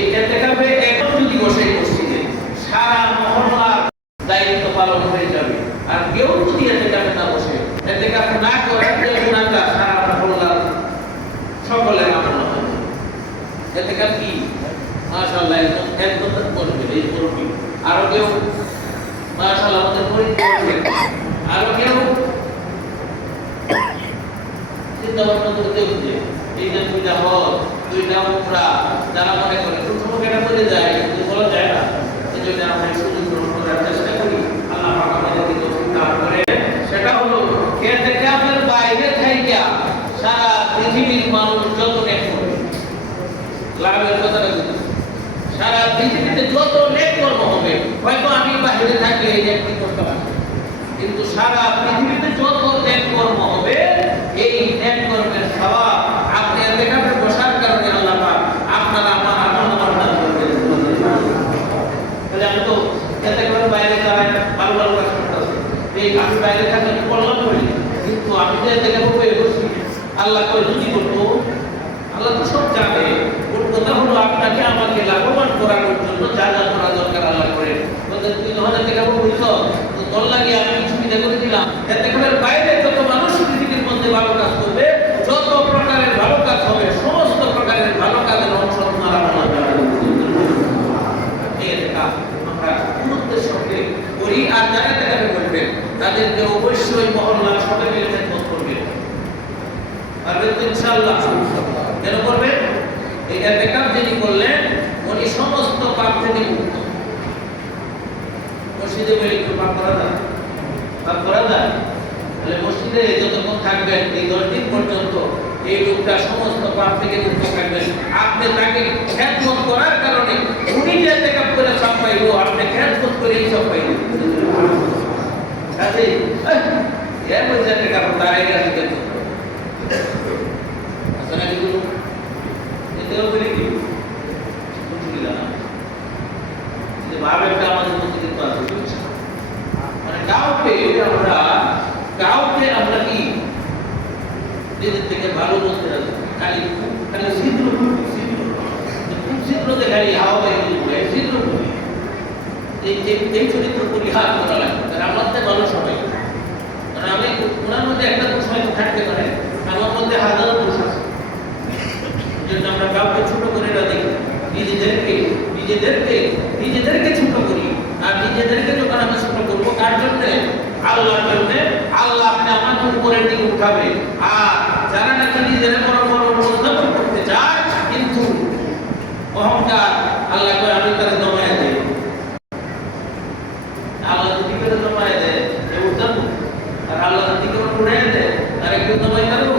এই এতেকাফে এখন যদি বসে মসজিদে সারা মহল্লার দায়িত্ব পালন হয়ে যাবে। আর কেউ যদি এতেকাফে না বসে, এতেকাফ না করে কেউ গুনাহগার, সারা মহল্লার সকলের আমল হবে। এতেকাফ কি মাশাআল্লাহ একদম করবে এই করবে। আরো কেউ মাশাআল্লাহ আমাদের পরীক্ষা করবে, আরো কেউ চিন্তা ভাবনা করতে হচ্ছে এই যে দুইটা হজ, দুইটা উমরা, যারা মনে করে প্রথম এটা বলে যায় কিন্তু বলা যায় না, এই জন্য আমরা সুযোগ গ্রহণ করার চেষ্টা করি। আল্লাহ পাক আমাদেরকে তৌফিক দান করে। সেটা হলো ইতিকাফের বাইরে থেকে সারা পৃথিবীর মানুষ যত নেক করবে, লাভের কথাটা বলি, সারা পৃথিবীতে যত নেক কর্ম হবে, হয়তো আমি বাইরে থাকলে এই নেকটি করতে পারবো, কিন্তু সারা পৃথিবীতে যত নেক কর্ম হবে এই নেক কর্মের সওয়াব আপনি এতেকাফে বসার কারণে আল্লাহ পাক আপনার আমার আমল দান করবেন। তাহলে আমি তো এতেকাফের বাইরে যাই ভালো ভালো কাজ করতেছি, এই আমি বাইরে থাকলে কল্যাণ করি, কিন্তু আমি তো এতেকাফে বসে বসি, আল্লাহ কই যদি করতো, আল্লাহ তো সব জানে। ওর কথা হলো আপনাকে আমাকে লাভবান করার জন্য যা যা করা দরকার আল্লাহ করে। বলতে তুই যখন এতেকাফে বসছ তো তোর লাগে আমি সুবিধা করে দিলাম। এতেকাফের বাইরে যত মানুষ পৃথিবীর মধ্যে ভালো কাজ করবে, যত প্রকারের ভালো কাজ হবে, সমস্ত প্রকারের ভালো কাজের অংশ আপনারা আমরা গুরুত্বের সঙ্গে করি। আর যারা এতেকাফে করবেন তাদেরকে অবশ্যই মহল্লার সবাই মিলে খেদমত করবেন, পারবেন তো ইনশাআল্লাহ? কেন করবেন? এই ইতিকাফ যিনি করলেন উনি সমস্ত পাপ থেকে মুক্ত। মসজিদে বলে একটু পাপ করা যায়, পাপ করা যায়। তাহলে মসজিদে যতক্ষণ থাকবেন এই 10 দিন পর্যন্ত এই লোকটা সমস্ত পাপ থেকে মুক্ত থাকবেন। আপনি তাকে খেদমত করার কারণে উনি যে ইতিকাফ করে সব পাইলো, আপনি খেদমত করে এই সব পাইলেন। কাজে এর মধ্যে ইতিকাফ তার আগে আছে কেন? আসলে এগুলো এটাও করে কি বুঝলি না যে ভাবেটা আমাদের মধ্যে কিন্তু আছে, মানে কাউকে আমরা কি নিজের থেকে ভালো বলতে রাখি, খালি শীঘ্র খুব শীঘ্র দেখাই হাওয়া বাইরে শীঘ্র করি, এই চরিত্র পরিহার করা লাগবে। কারণ আমাদের ভালো সবাই, মানে আমি ওনার মধ্যে একটা দোষ হয়তো থাকতে পারে, আমার মধ্যে হাজারো দোষ আছে। জন্য আমরা কাউকে ছোট করে না দেখি, নিজেদেরকে ছোট করি। আর নিজেদেরকে যখন আমি ছোট করবো কার জন্য? আল্লাহর জন্য। আল্লাহ আপনি আমাকে উপরের দিকে উঠাবে। আর যারা নাকি নিজেরা বড় বড় উপস্থাপন করতে চায় কিন্তু অহংকার, আল্লাহ করে আমি তারা দমায় দেয়, আল্লাহ যদি করে দমায় দেয় এ উঠাবো, আর আল্লাহ যদি করে উড়াই দেয় তারা কেউ দমাই পারবো?